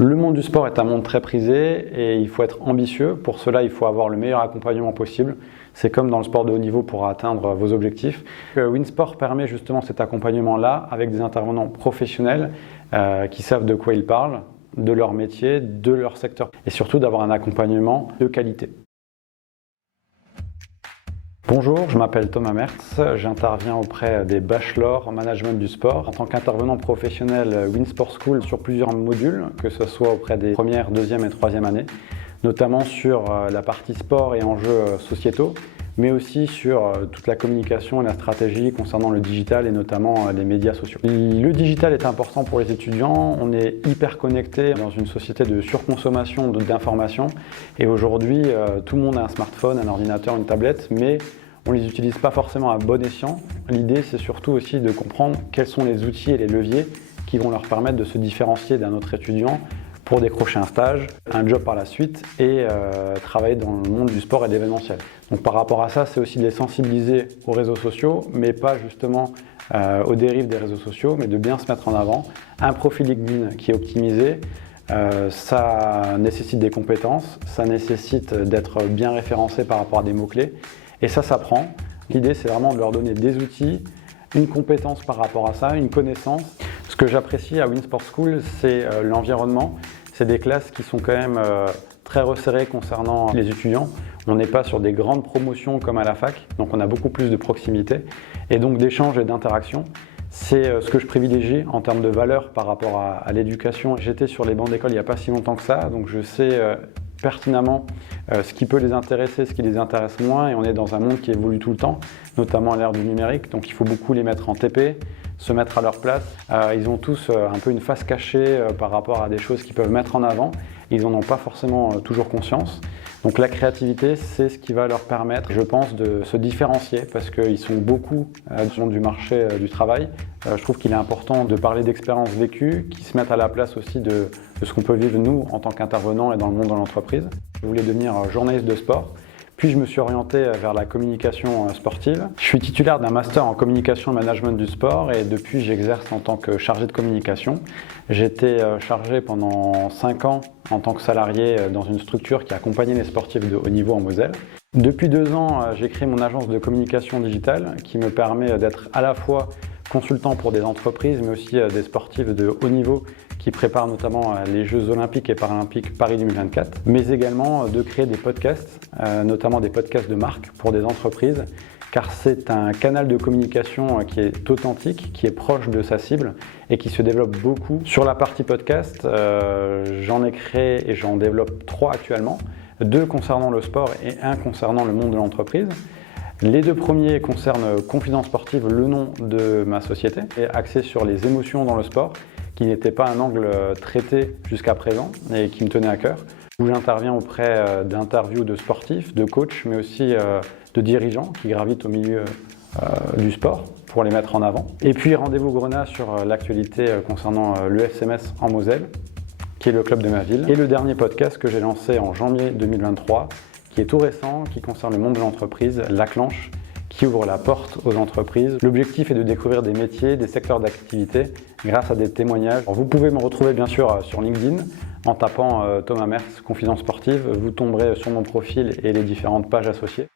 Le monde du sport est un monde très prisé et il faut être ambitieux. Pour cela, il faut avoir le meilleur accompagnement possible. C'est comme dans le sport de haut niveau pour atteindre vos objectifs. Winsport permet justement cet accompagnement-là avec des intervenants professionnels qui savent de quoi ils parlent, de leur métier, de leur secteur et surtout d'avoir un accompagnement de qualité. Bonjour, je m'appelle Thomas Mertz, j'interviens auprès des bachelors en management du sport en tant qu'intervenant professionnel Winsport School sur plusieurs modules, que ce soit auprès des premières, deuxième et troisième années, notamment sur la partie sport et enjeux sociétaux, mais aussi sur toute la communication et la stratégie concernant le digital et notamment les médias sociaux. Le digital est important pour les étudiants, on est hyper connecté dans une société de surconsommation d'informations et aujourd'hui tout le monde a un smartphone, un ordinateur, une tablette, mais on ne les utilise pas forcément à bon escient. L'idée c'est surtout aussi de comprendre quels sont les outils et les leviers qui vont leur permettre de se différencier d'un autre étudiant pour décrocher un stage, un job par la suite et travailler dans le monde du sport et de l'événementiel. Donc par rapport à ça, c'est aussi de les sensibiliser aux réseaux sociaux, mais pas justement aux dérives des réseaux sociaux, mais de bien se mettre en avant. Un profil LinkedIn qui est optimisé, ça nécessite des compétences, ça nécessite d'être bien référencé par rapport à des mots-clés et ça s'apprend. L'idée, c'est vraiment de leur donner des outils, une compétence par rapport à ça, une connaissance. Ce que j'apprécie à Winsport School, c'est l'environnement. C'est des classes qui sont quand même très resserrées concernant les étudiants. On n'est pas sur des grandes promotions comme à la fac, donc on a beaucoup plus de proximité et donc d'échanges et d'interaction. C'est ce que je privilégie en termes de valeur par rapport à l'éducation. J'étais sur les bancs d'école il n'y a pas si longtemps que ça, donc je sais pertinemment ce qui peut les intéresser, ce qui les intéresse moins, et on est dans un monde qui évolue tout le temps, notamment à l'ère du numérique, donc il faut beaucoup les mettre en TP, se mettre à leur place. Ils ont tous un peu une face cachée par rapport à des choses qu'ils peuvent mettre en avant, ils n'en ont pas forcément toujours conscience. Donc la créativité, c'est ce qui va leur permettre, je pense, de se différencier parce qu'ils sont beaucoup du marché du travail. Je trouve qu'il est important de parler d'expériences vécues qui se mettent à la place aussi de ce qu'on peut vivre nous en tant qu'intervenants et dans le monde de l'entreprise. Je voulais devenir journaliste de sport. Puis je me suis orienté vers la communication sportive. Je suis titulaire d'un master en communication et management du sport et depuis j'exerce en tant que chargé de communication. J'étais chargé pendant 5 ans en tant que salarié dans une structure qui accompagnait les sportifs de haut niveau en Moselle. Depuis 2 ans, j'ai créé mon agence de communication digitale qui me permet d'être à la fois consultant pour des entreprises mais aussi des sportifs de haut niveau qui préparent notamment les Jeux Olympiques et Paralympiques Paris 2024, mais également de créer des podcasts, notamment des podcasts de marque pour des entreprises, car c'est un canal de communication qui est authentique, qui est proche de sa cible et qui se développe beaucoup. Sur la partie podcast, j'en ai créé et j'en développe 3 actuellement, 2 concernant le sport et 1 concernant le monde de l'entreprise. Les 2 premiers concernent Confidence Sportive, le nom de ma société, et axé sur les émotions dans le sport, qui n'était pas un angle traité jusqu'à présent et qui me tenait à cœur, où j'interviens auprès d'interviews de sportifs, de coachs, mais aussi de dirigeants qui gravitent au milieu du sport pour les mettre en avant. Et puis rendez-vous Grenat sur l'actualité concernant l'EFCMS en Moselle, qui est le club de ma ville. Et le dernier podcast que j'ai lancé en janvier 2023, qui est tout récent, qui concerne le monde de l'entreprise, La Clanche, qui ouvre la porte aux entreprises. L'objectif est de découvrir des métiers, des secteurs d'activité grâce à des témoignages. Alors, vous pouvez me retrouver bien sûr sur LinkedIn en tapant Thomas Mertz, Confidence Sportive. Vous tomberez sur mon profil et les différentes pages associées.